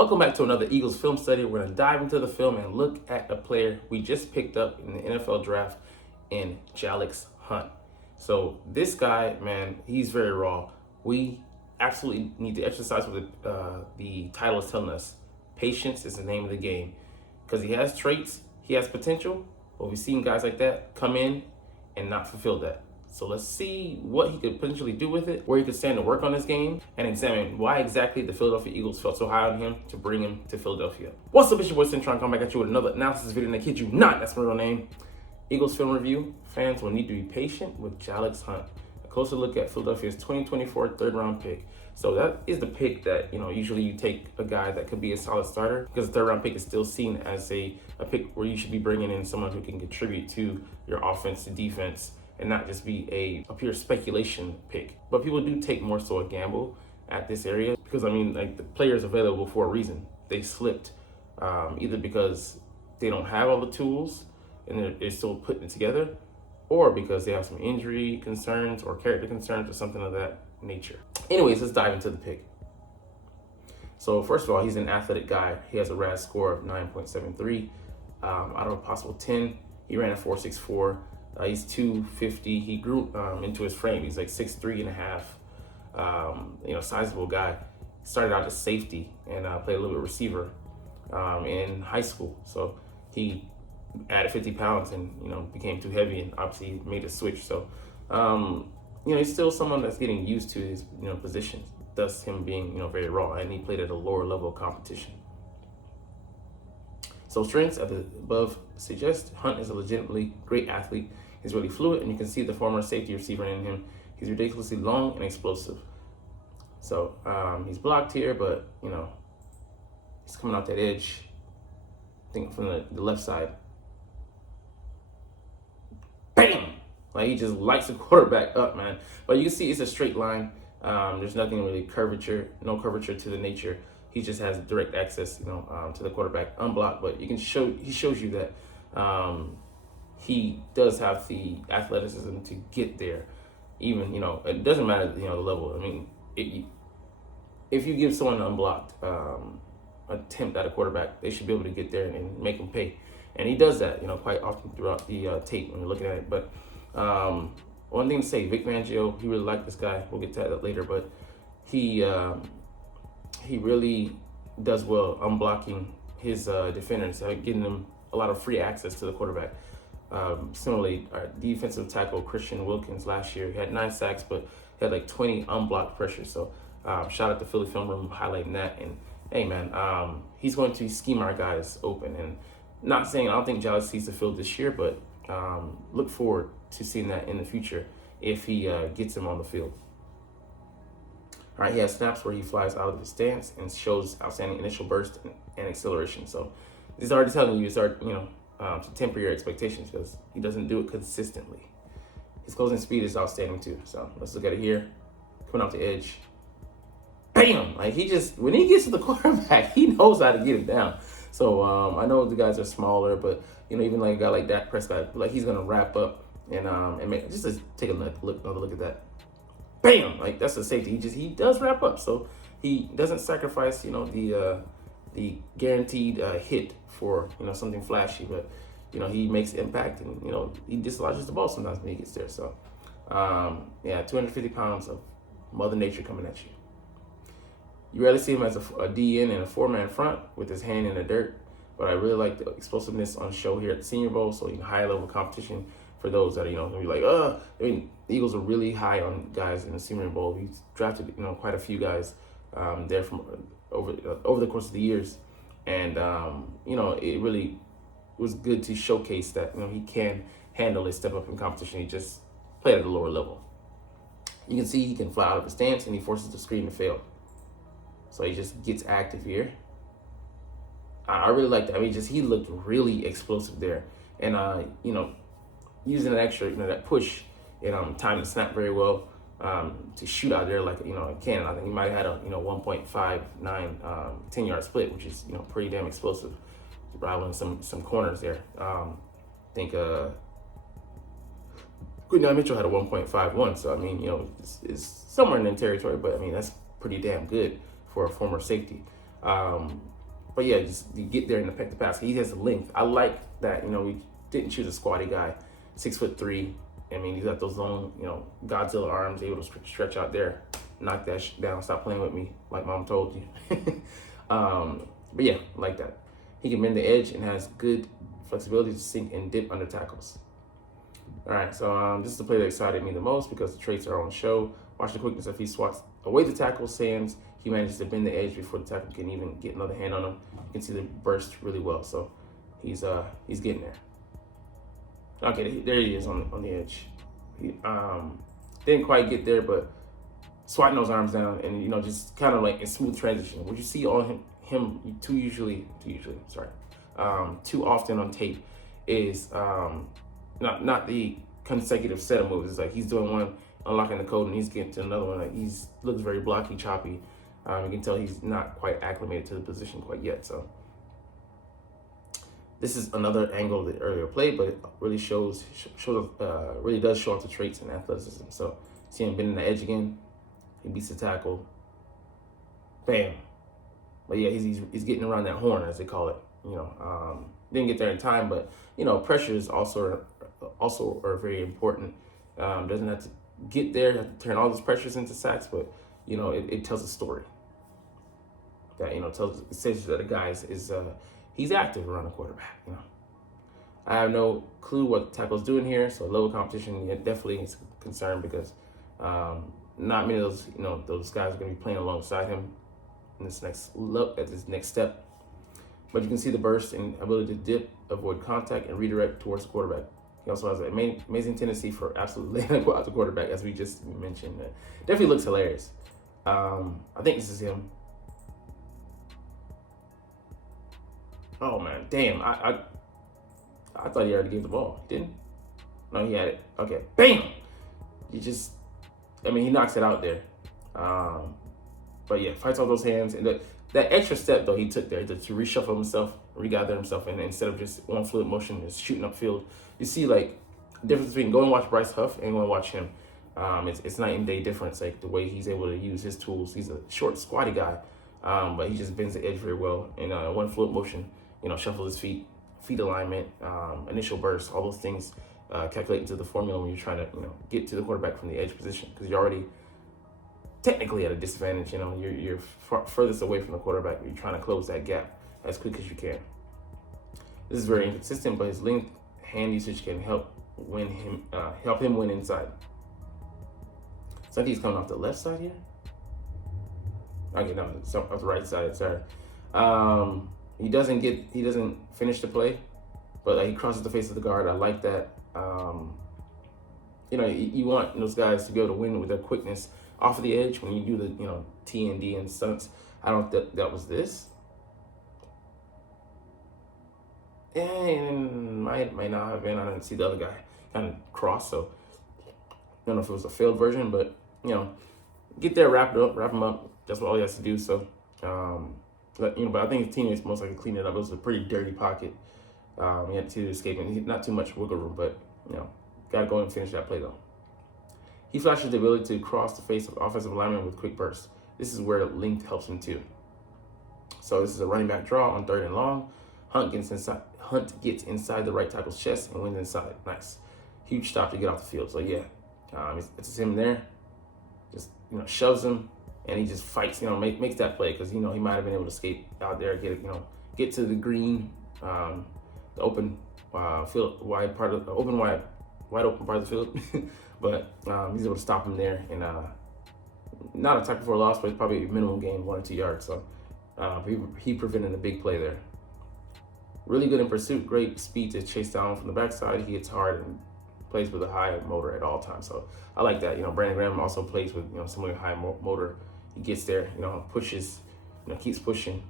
Welcome back to another Eagles film study. We're going to dive into the film and look at a player we just picked up in the NFL draft in Jalyx. So this guy, man, he's very raw. We absolutely need to exercise what the title is telling us. Patience is the name of the game. Because he has traits, he has potential, but we've seen guys like that come in and not fulfill that. So let's see what he could potentially do with it, where he could stand to work on this game, and examine why exactly the Philadelphia Eagles felt so high on him to bring him to Philadelphia. What's up, it's your boy Cintron, coming back at you with another analysis video, and I kid you not, that's my real name. Eagles film review. Fans will need to be patient with Jalyx. A closer look at Philadelphia's 2024 third-round pick. So that is the pick that, usually you take a guy that could be a solid starter, because the third-round pick is still seen as a pick where you should be bringing in someone who can contribute to your offense, to defense, and not just be a pure speculation pick. But people do take more so a gamble at this area because, the players available for a reason. They slipped either because they don't have all the tools and they're still putting it together, or because they have some injury concerns or character concerns or something of that nature. Anyways, let's dive into the pick. So first of all, he's an athletic guy. He has a RAS score of 9.73 out of a possible 10. He ran a 4.64. He's 250. He grew into his frame. He's like 6'3" and a half. Sizable guy. Started out as safety and played a little bit of receiver in high school. So he added 50 pounds and became too heavy, and obviously made a switch. So he's still someone that's getting used to his position. Thus him being very raw, and he played at a lower level of competition. So strengths as the above suggest, Hunt is a legitimately great athlete. He's really fluid, and you can see the former safety receiver in him. He's ridiculously long and explosive. So he's blocked here, but he's coming out that edge. I think from the left side. Bam! Like he just lights the quarterback up, man. But you can see it's a straight line. There's nothing really no curvature to the nature. He just has direct access, to the quarterback, unblocked. But he shows you that he does have the athleticism to get there. Even it doesn't matter the level. If you give someone an unblocked attempt at a quarterback, they should be able to get there and make them pay. And he does that, quite often throughout the tape when you're looking at it. But one thing to say, Vic Fangio, he really liked this guy. We'll get to that later, but he really does well unblocking his defenders, getting them a lot of free access to the quarterback. Similarly, our defensive tackle Christian Wilkins last year, he had 9 sacks, but he had like 20 unblocked pressures. So shout out to Philly Film Room highlighting that. And hey, man, he's going to scheme our guys open. And not saying I don't think Jalyx sees the field this year, but look forward to seeing that in the future if he gets him on the field. All right, he has snaps where he flies out of his stance and shows outstanding initial burst and acceleration. So this is already telling you to temper your expectations because he doesn't do it consistently. His closing speed is outstanding too. So let's look at it here. Coming off the edge. Bam! Like when he gets to the quarterback, he knows how to get it down. So I know the guys are smaller, but even like a guy like Dak Prescott, like he's gonna wrap up and make just to take another look at that. Bam! Like that's a safety. He does wrap up, so he doesn't sacrifice the guaranteed hit for something flashy, but he makes impact, and he dislodges the ball sometimes when he gets there. So 250 pounds of Mother Nature coming at you. You rarely see him as a DN in a 4-man front with his hand in the dirt, but I really like the explosiveness on show here at the Senior Bowl. So high level competition for those that are gonna be like, the Eagles are really high on guys in the Senior Bowl. He's drafted quite a few guys there from over the course of the years, and it really was good to showcase that he can handle a step up in competition. He just played at a lower level. You can see he can fly out of his stance, and he forces the screen to fail. So he just gets active here. I really like that. He looked really explosive there, and using that extra, that push and time the snap very well to shoot out there like a cannon. I think he might have had a 1.59 10-yard split, which is pretty damn explosive, rivaling some corners there. I think Quinton Mitchell had a 1.51, so it's somewhere in the territory, but that's pretty damn good for a former safety. but yeah, just you get there and affect the pass. He has the length. I like that. We didn't choose a squatty guy, 6'3". I mean, he's got those long, Godzilla arms, able to stretch out there, knock that down. Stop playing with me, like mom told you. But yeah, like that. He can bend the edge and has good flexibility to sink and dip under tackles. All right, so this is the play that excited me the most because the traits are on show. Watch the quickness if he swats away the tackle, Sands. He manages to bend the edge before the tackle can even get another hand on him. You can see the burst really well, so he's getting there. Okay, there he is on the edge. He didn't quite get there, but swatting those arms down and just kind of like a smooth transition. What you see on him too often on tape is not the consecutive set of moves. It's like he's doing one, unlocking the code, and he's getting to another one. Like looks very blocky, choppy. You can tell he's not quite acclimated to the position quite yet. So this is another angle of the earlier play, but it really really does show off the traits and athleticism. So see him bending the edge again. He beats the tackle. Bam. But yeah, he's getting around that horn, as they call it. Didn't get there in time, but pressures also are very important. Doesn't have to get there, have to turn all those pressures into sacks, but it tells a story. That it says that a guy is he's active around the quarterback. I have no clue what the tackle's doing here, so level competition definitely is a concern because not many of those guys are going to be playing alongside him in this next look at this next step. But you can see the burst and ability to dip, avoid contact, and redirect towards the quarterback. He also has an amazing tendency for absolutely laying out the quarterback, as we just mentioned. Definitely looks hilarious. I think this is him. Oh man, damn! I thought he already gave the ball. He didn't. No, he had it. Okay, bam! He knocks it out there. But yeah, fights all those hands and that extra step though he took there to reshuffle himself, regather himself, and instead of just one fluid motion, is shooting upfield. You see like the difference between go and watch Bryce Huff and go and watch him. It's night and day difference, like the way he's able to use his tools. He's a short, squatty guy, but he just bends the edge very well. And one fluid motion, shuffle his feet alignment, initial burst, all those things calculate into the formula when you're trying to get to the quarterback from the edge position, because you're already technically at a disadvantage. You're furthest away from the quarterback. You're trying to close that gap as quick as you can. This is very inconsistent, but his length hand usage can help him win inside. So I think he's coming off the left side here. Okay, no, it's off the right side. Sorry. He doesn't finish the play, but he crosses the face of the guard. I like that. You want those guys to be able to win with their quickness off of the edge when you do the T and D and stunts. I don't think that was this. And might not have been. I didn't see the other guy kind of cross, so I don't know if it was a failed version, but get there, wrap him up. That's what all he has to do. So, but I think his teammates most likely cleaned it up. It was a pretty dirty pocket. He had to escape, and not too much wiggle room, but got to go and finish that play though. He flashes the ability to cross the face of offensive lineman with quick bursts. This is where length helps him too. So this is a running back draw on 3rd and long. Hunt gets inside the right tackle's chest and wins inside. Nice. Huge stop to get off the field. So yeah, it's him there. Just shoves him, and he just fights. Makes that play because he might have been able to escape out there, get to the green, the open field, wide open part of the field. But he's able to stop him there, and not a tackle for a loss, but it's probably a minimum gain, 1 or 2 yards. So he prevented a big play there. Really good in pursuit, great speed to chase down from the backside. He hits hard and plays with a high motor at all times. So I like that. Brandon Graham also plays with somewhat high motor. He gets there, pushes, keeps pushing,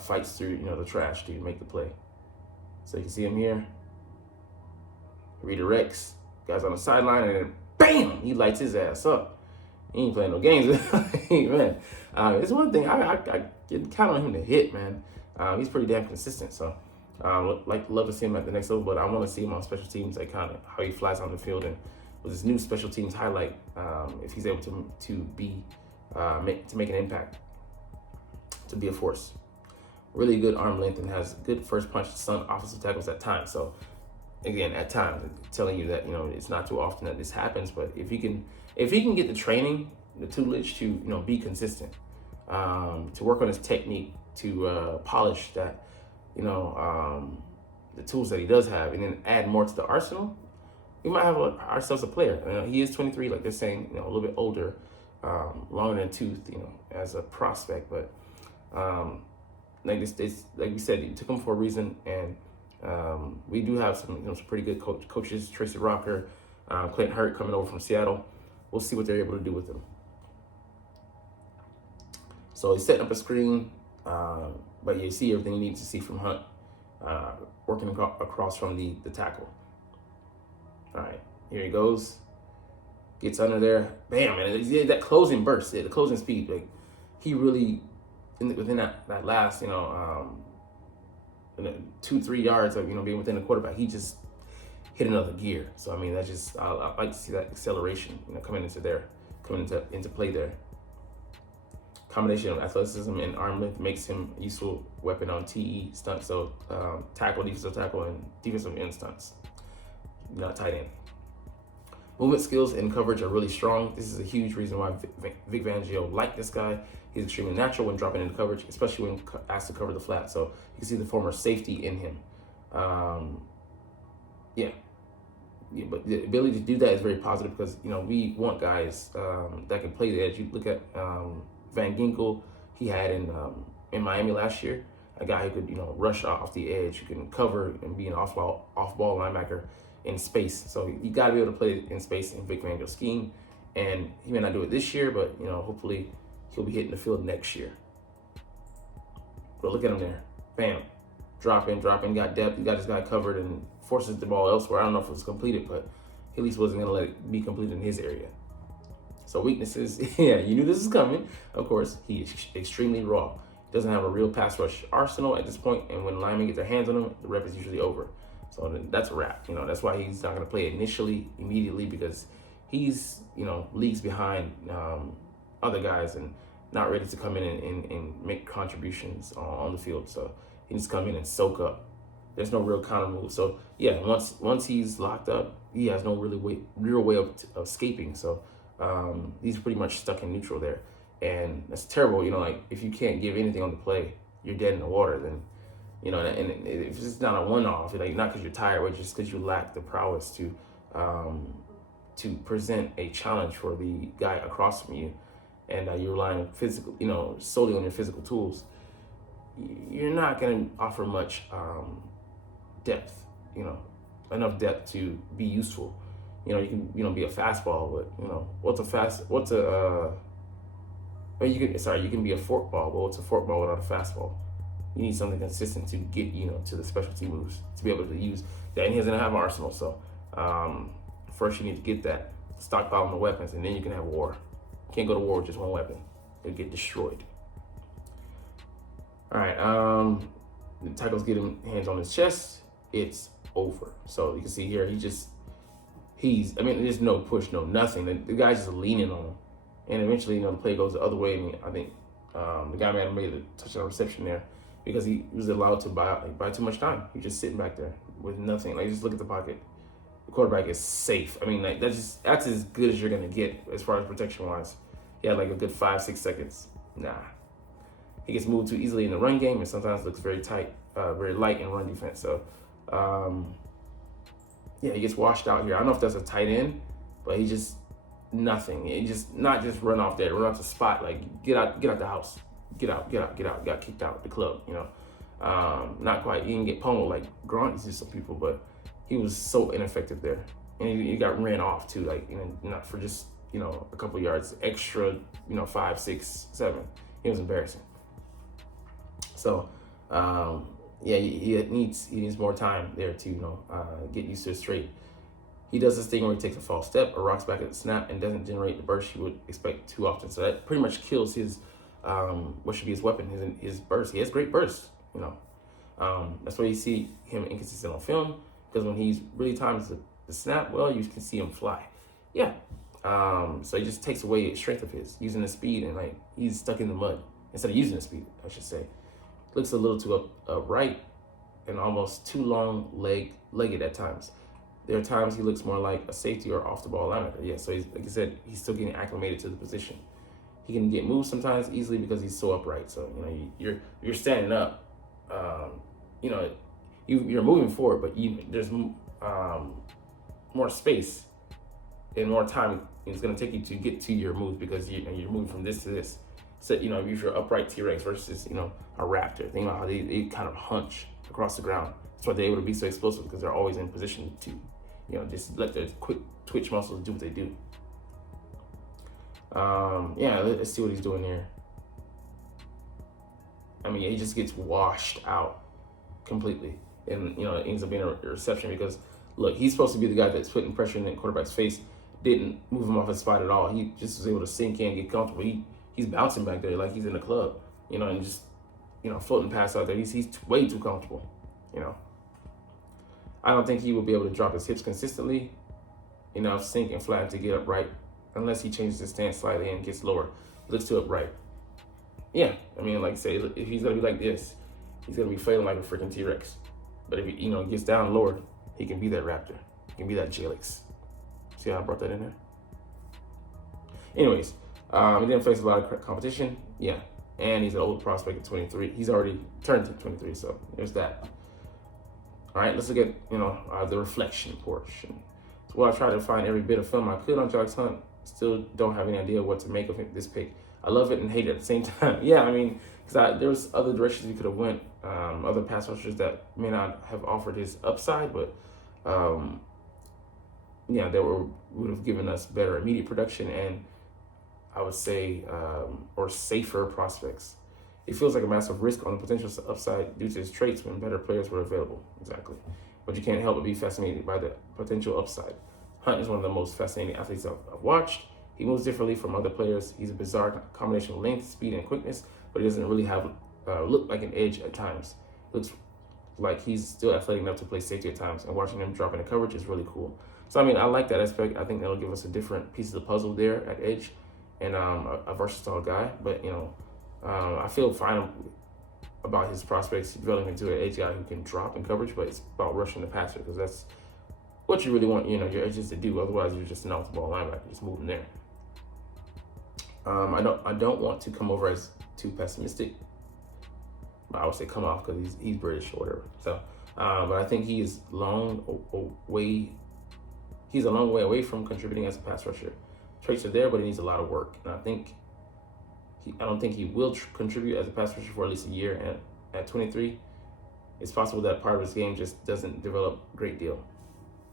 fights through the trash to make the play. So you can see him here. Redirects, guys on the sideline, and then bam, he lights his ass up. He ain't playing no games. Man, it's one thing I can count on him to hit, man. He's pretty damn consistent. So love to see him at the next level, but I want to see him on special teams, like kind of how he flies on the field, and with his new special teams highlight, if he's able to make an impact, to be a force. really good arm length and has good first punch to stun offensive tackles at times. So again, at times, telling you that, you know, it's not too often that this happens, but if he can get the training, the tutelage to, you know, be consistent, to work on his technique, to polish that, you know, the tools that he does have, and then add more to the arsenal, we might have ourselves a player. You know, he is 23, like they're saying, you know, a little bit older, longer than tooth, you know, as a prospect, but like like we said, he took him for a reason, and we do have some, you know, some pretty good coaches, Tracy Rocker, Clinton Hurt coming over from Seattle. We'll see what they're able to do with him. So he's setting up a screen, but you see everything you need to see from Hunt, working across from the tackle. All right, here he goes. Gets under there, bam, and that closing burst, the closing speed, like he really, within that last, you know, 2-3 yards of, you know, being within the quarterback, he just hit another gear. So I mean, I like to see that acceleration, you know, coming into play there. Combination of athleticism and arm length makes him a useful weapon on TE stunts. So tackle, defensive tackle, and defensive end stunts. Not tight end. Movement skills and coverage are really strong. This is a huge reason why Vic Fangio liked this guy. He's extremely natural when dropping into coverage, especially when asked to cover the flat. So you can see the former safety in him. Yeah, but the ability to do that is very positive because, you know, we want guys that can play the edge. You look at Van Ginkel, he had in Miami last year, a guy who could, you know, rush off the edge, who can cover and be an off-ball linebacker in space. So you got to be able to play in space in Vic Fangio's scheme. And he may not do it this year, but, you know, hopefully he'll be hitting the field next year. But look at him there. Bam. Drop in, got depth. He got this guy covered and forces the ball elsewhere. I don't know if it was completed, but he at least wasn't going to let it be completed in his area. So weaknesses, yeah, you knew this was coming. Of course, he is extremely raw. He doesn't have a real pass rush arsenal at this point, and when linemen get their hands on him, the rep is usually over. So that's a wrap. You know, that's why he's not going to play immediately, because he's, you know, leagues behind other guys and not ready to come in and make contributions on the field. So he needs to come in and soak up. There's no real counter move. So yeah, once he's locked up, he has no real way of escaping. So he's pretty much stuck in neutral there, and that's terrible. You know, like if you can't give anything on the play, you're dead in the water. Then, you know, and if it's not a one-off, like not because you're tired, but just because you lack the prowess to present a challenge for the guy across from you, and you're relying on physical, you know, solely on your physical tools, you're not going to offer much depth, you know, enough depth to be useful. You know, you can, you know, be a fastball, but, you know, you can be a fork ball, but what's a fork ball without a fastball? You need something consistent to get, you know, to the specialty moves, to be able to use that. And he doesn't have an arsenal. So first you need to get that, stockpile the weapons, and then you can have war. You can't go to war with just one weapon. It'll get destroyed. All right, the tackles get him hands on his chest. It's over. So you can see here, I mean, there's no push, no nothing. The guy's just leaning on him. And eventually, you know, the play goes the other way. And I think the guy may have made a touchdown reception there because he was allowed to buy too much time. He's just sitting back there with nothing. Like, just look at the pocket. The quarterback is safe. I mean, like, that's as good as you're going to get as far as protection-wise. He had like a good 5-6 seconds. Nah. He gets moved too easily in the run game, and sometimes looks very tight, very light in run defense. So, yeah, he gets washed out here. I don't know if that's a tight end, but he just nothing. He just not just run off there, run off the spot. Like, get out the house, get out. Got kicked out the club. You know, not quite. He didn't get pummeled like Grant used to some people, but he was so ineffective there, and he got ran off too. Like, you know, not for just, you know, a couple yards extra. You know, 5, 6, 7. It was embarrassing. So, yeah, he needs more time there to, you know, get used to it straight. He does this thing where he takes a false step or rocks back at the snap and doesn't generate the burst you would expect too often. So that pretty much kills his what should be his weapon, his burst. He has great burst, you know. That's why you see him inconsistent on film, because when he's really times the snap, well, you can see him fly. Yeah. So he just takes away a strength of his, using the speed, and like he's stuck in the mud instead of using the speed, I should say. looks a little too upright and almost too legged at times. There are times he looks more like a safety or off the ball linebacker. Yeah, so he's, like I said, he's still getting acclimated to the position. He can get moved sometimes easily because he's so upright. So you're standing up. You're moving forward, but there's more space and more time it's going to take you to get to your move because you're moving from this to this. So if you're upright T-Rex versus a raptor, think about how they kind of hunch across the ground. That's why they're able to be so explosive because they're always in position to just let their quick twitch muscles do what they do. Let's see what he's doing here. I mean, he just gets washed out completely, and it ends up being a reception because look, he's supposed to be the guy that's putting pressure in the quarterback's face. Didn't move him off his spot at all. He just was able to sink in, get comfortable. He's bouncing back there like he's in a club, and just floating past out there. He's way too comfortable, I don't think he will be able to drop his hips consistently enough, sink and flat to get upright unless he changes his stance slightly and gets lower. He looks too upright. Yeah, I mean, like I say, if he's gonna be like this, he's gonna be flailing like a freaking T-Rex. But if he gets down lower, he can be that raptor. He can be that Jalyx. See how I brought that in there? Anyways, he didn't face a lot of competition. Yeah, and he's an old prospect at 23. He's already turned to 23, so there's that. All right, let's look at the reflection portion. So while I tried to find every bit of film I could on Jalyx Hunt, still don't have any idea what to make of this pick. I love it and hate it at the same time. Yeah, I mean, because there was other directions we could have went, other pass rushers that may not have offered his upside, but they would have given us better immediate production and I would say or safer prospects. It feels like a massive risk on the potential upside due to his traits when better players were available. Exactly. But you can't help but be fascinated by the potential upside. Hunt is one of the most fascinating athletes I've watched. He moves differently from other players. He's a bizarre combination of length, speed, and quickness, but he doesn't really have look like an edge at times. Looks like he's still athletic enough to play safety at times, and watching him drop into coverage is really cool. So, I mean, I like that aspect. I think that'll give us a different piece of the puzzle there at edge and a versatile guy. But, I feel fine about his prospects developing into an edge guy who can drop in coverage, but it's about rushing the passer because that's what you really want, your edges to do. Otherwise, you're just an off-the-ball linebacker, just moving there. I don't want to come over as too pessimistic. I would say come off because he's British or whatever. So, but I think he is a long way away from contributing as a pass rusher. Traits are there, but he needs a lot of work. And I don't think he will contribute as a pass rusher for at least a year. And at 23, it's possible that part of his game just doesn't develop a great deal.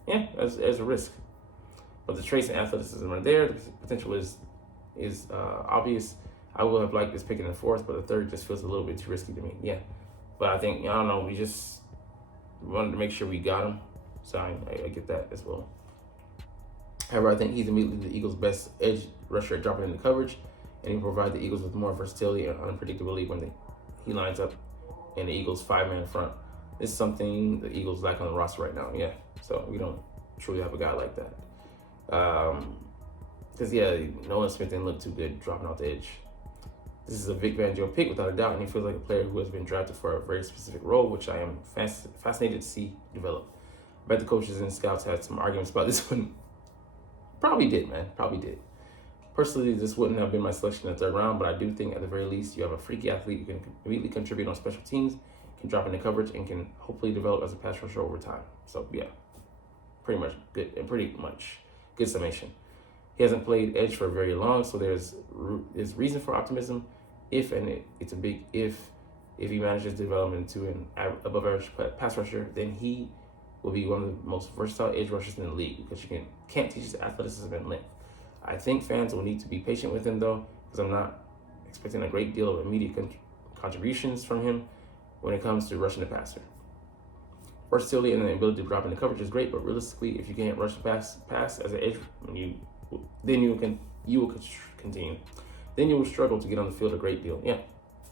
Yeah, as a risk. But the traits and athleticism are there. The potential is obvious. I would have liked this pick in the fourth, but the third just feels a little bit too risky to me. Yeah, but I think, I don't know, we just wanted to make sure we got him. So I get that as well. However, I think he's immediately the Eagles' best edge rusher at dropping into coverage, and he will provide the Eagles with more versatility and unpredictability when he lines up in the Eagles' 5-man front. This is something the Eagles lack on the roster right now. Yeah, so we don't truly have a guy like that. Because, Nolan Smith didn't look too good dropping off the edge. This is a Vic Fangio pick without a doubt, and he feels like a player who has been drafted for a very specific role, which I am fascinated to see develop. I bet the coaches and scouts had some arguments about this one. Probably did, man. Probably did. Personally, this wouldn't have been my selection in the third round, but I do think at the very least you have a freaky athlete who can immediately contribute on special teams, can drop into coverage, and can hopefully develop as a pass rusher over time. So, yeah, pretty much good summation. He hasn't played edge for very long, so there's reason for optimism. It's a big if he manages to develop into an above average pass rusher, then he will be one of the most versatile edge rushers in the league because you can't teach his athleticism and length. I think fans will need to be patient with him though, because I'm not expecting a great deal of immediate contributions from him when it comes to rushing the passer. Versatility and the ability to drop into coverage is great, but realistically, if you can't rush the pass as an edge, then you will continue. Then you will struggle to get on the field a great deal. Yeah,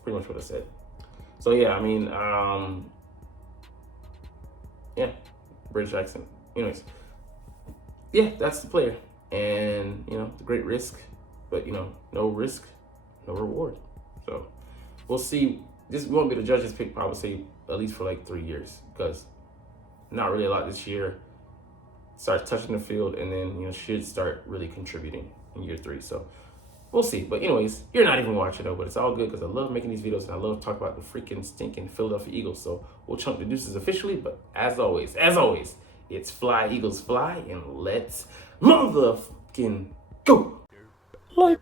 pretty much what I said. So yeah, I mean, British accent. Anyways, yeah, that's the player. And, it's a great risk, but, no risk, no reward. So we'll see this won't be the judge's pick, but I would say at least for like 3 years, because not really a lot this year. Starts touching the field, and then should start really contributing in year 3. So we'll see. But anyways, you're not even watching though, but it's all good because I love making these videos and I love talking about the freaking stinking Philadelphia Eagles. So we'll chunk the deuces officially. But as always, it's fly Eagles fly, and let's motherfucking go. Like,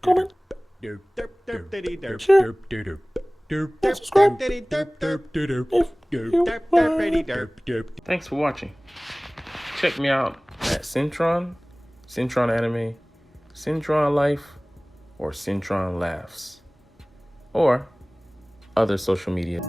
comment, share, and subscribe if you like. Thanks for watching. Check me out at Cintron, Cintron Anime, Cintron Life, or Cintron Laughs, or other social media.